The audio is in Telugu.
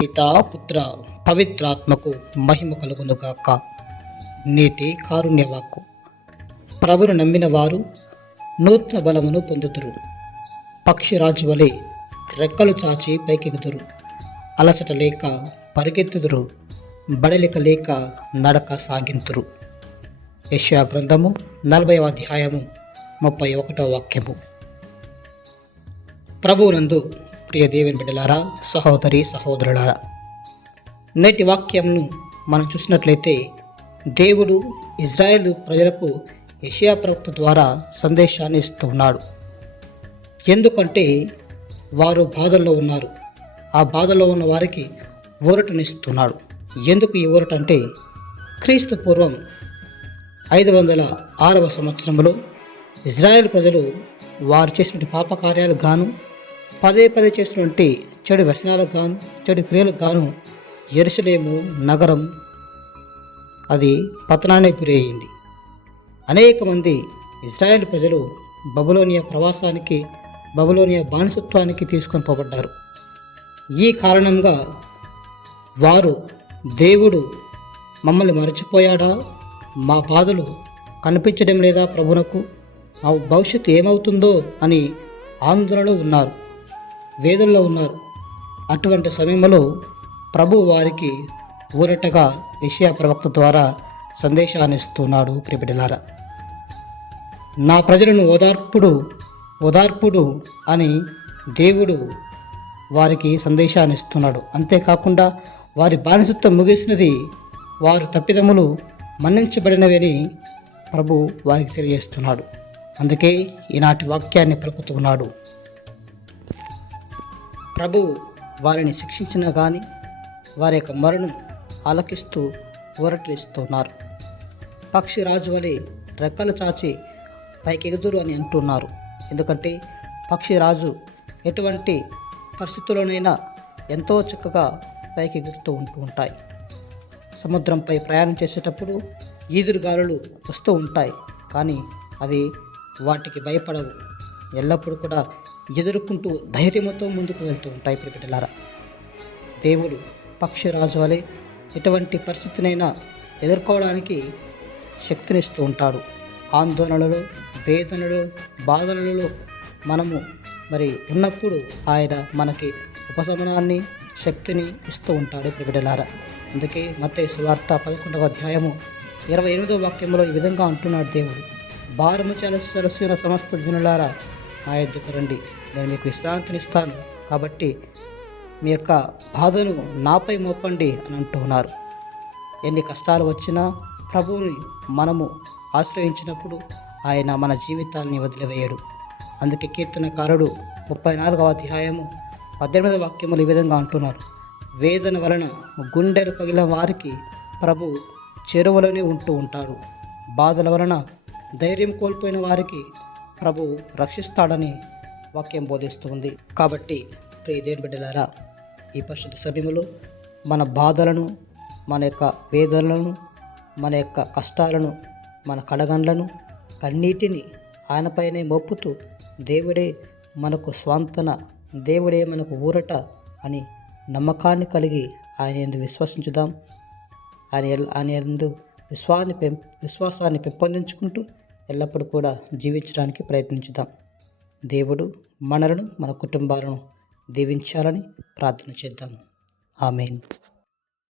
పితా పుత్ర పవిత్రాత్మకు మహిమ కలుగునుగాక. నేటి కారుణ్యవాక్కు ప్రభును నమ్మిన వారు నూతన బలమును పొందుతురు. పక్షిరాజు వలె రెక్కలు చాచి పైకెగుదురు. అలసట లేక పరిగెత్తుదురు. బడలిక లేక నడక సాగింతురు. యెషయా గ్రంథము నలభై అధ్యాయము ముప్పై ఒకటో వాక్యము. ప్రభువునందు ప్రియ దేవుని బిడ్డలారా సహోదరి సహోదరులారా నేటి వాక్యంను మనం చూసినట్లయితే దేవుడు ఇజ్రాయెల్ ప్రజలకు యెషయా ప్రవక్త ద్వారా సందేశాన్ని ఇస్తున్నాడు ఎందుకంటే వారు బాధల్లో ఉన్నారు. ఆ బాధలో ఉన్న వారికి ఊరటనిస్తున్నాడు ఎందుకు ఈ ఊరటంటే క్రీస్తు పూర్వం ఐదు వందల ఆరవ సంవత్సరంలో ఇజ్రాయెల్ ప్రజలు వారు చేసిన పాపకార్యాలు గాను పదే పదే చేసినటువంటి చెడు వ్యసనాలకు గాను చెడు క్రియలకు గాను ఎరుసలేము నగరం అది పతనానికి గురయ్యింది. అనేక మంది ఇజ్రాయెల్ ప్రజలు బబులోనియా ప్రవాసానికి బబులోనియా బానిసత్వానికి తీసుకొని పోబడ్డారు. ఈ కారణంగా వారు దేవుడు మమ్మల్ని మరచిపోయాడా? మా బాధలు కనిపించడం లేదా ప్రభునకు? భవిష్యత్తు ఏమవుతుందో అని ఆందోళనలో ఉన్నారు. వేదుల్లో ఉన్నారు. అటువంటి సమయంలో ప్రభు వారికి ఊరటగా ఏషియా ప్రవక్త ద్వారా సందేశాన్ని ఇస్తున్నాడు ప్రిబిడలారా నా ప్రజలను ఓదార్పుడు ఓదార్పుడు అని దేవుడు వారికి సందేశాన్ని ఇస్తున్నాడు. అంతేకాకుండా వారి బానిసత్వం ముగిసినది వారు తప్పిదములు మన్నించబడినవని ప్రభు వారికి తెలియజేస్తున్నాడు. అందుకే ఈనాటి వాక్యాన్ని పలుకుతున్నాడు ప్రభు వారిని శిక్షించినా కానీ వారి యొక్క మరణం ఆలకిస్తూ ఊరట్లిస్తున్నారు పక్షి రాజు వలె రెక్కలు చాచి పైకి ఎగుదురు అని అంటున్నారు. ఎందుకంటే పక్షి రాజు ఎటువంటి పరిస్థితుల్లోనైనా ఎంతో చక్కగా పైకి ఎగురుతూ ఉంటూ ఉంటాయి. సముద్రంపై ప్రయాణం చేసేటప్పుడు ఈదురుగాలులు వస్తూ ఉంటాయి. కానీ అవి వాటికి భయపడవు. ఎల్లప్పుడూ కూడా ఎదుర్కొంటూ ధైర్యంతో ముందుకు వెళ్తూ ఉంటాయి ప్రిపిటలారా దేవుడు పక్షిరాజు వలె ఎటువంటి పరిస్థితినైనా ఎదుర్కోవడానికి శక్తినిస్తూ ఉంటాడు. ఆందోళనలలో వేదనలో బాధలలో మనము మరి ఉన్నప్పుడు ఆయన మనకి ఉపశమనాన్ని శక్తిని ఇస్తూ ఉంటాడు ప్రిబిడలారా అందుకే మత సువార్త పదకొండవ అధ్యాయము ఇరవై ఎనిమిదవ వాక్యంలో ఈ విధంగా అంటున్నాడు దేవుడు. భారము చలసిన సమస్త జనులారా నా ఎద్దుకు రండి నేను మీకు విశ్రాంతినిస్తాను. కాబట్టి మీ యొక్క బాధను నాపై మోపండి అని అంటున్నారు. ఎన్ని కష్టాలు వచ్చినా ప్రభువుని మనము ఆశ్రయించినప్పుడు ఆయన మన జీవితాన్ని వదిలివేయడు. అందుకే కీర్తనకారుడు ముప్పై నాలుగవ అధ్యాయము పద్దెనిమిదవ వాక్యములు ఈ విధంగా అంటున్నారు. వేదన వలన గుండెలు పగిలిన వారికి ప్రభు చెరువులోనే ఉంటూ ఉంటారు. బాధల వలన ధైర్యం కోల్పోయిన వారికి ప్రభు రక్షిస్తాడని వాక్యం బోధిస్తుంది. కాబట్టి ప్రియదేని బిడ్డలారా ఈ పరిశుద్ధ సమయంలో మన బాధలను మన యొక్క వేదనలను మన యొక్క కష్టాలను మన కడగండ్లను కన్నీటిని ఆయనపైనే మోపుతూ దేవుడే మనకు స్వాంతన దేవుడే మనకు ఊరట అని నమ్మకాన్ని కలిగి ఆయన ఎందు విశ్వసించుదాం. ఆయన ఆయన ఎందు విశ్వాన్ని పెం విశ్వాసాన్ని పెంపొందించుకుంటూ ఎల్లప్పుడూ కూడా జీవించడానికి ప్రయత్నించుదాం. దేవుడు మనలను మన కుటుంబాలను దీవించాలని ప్రార్థన చేద్దాం. ఆమెన్.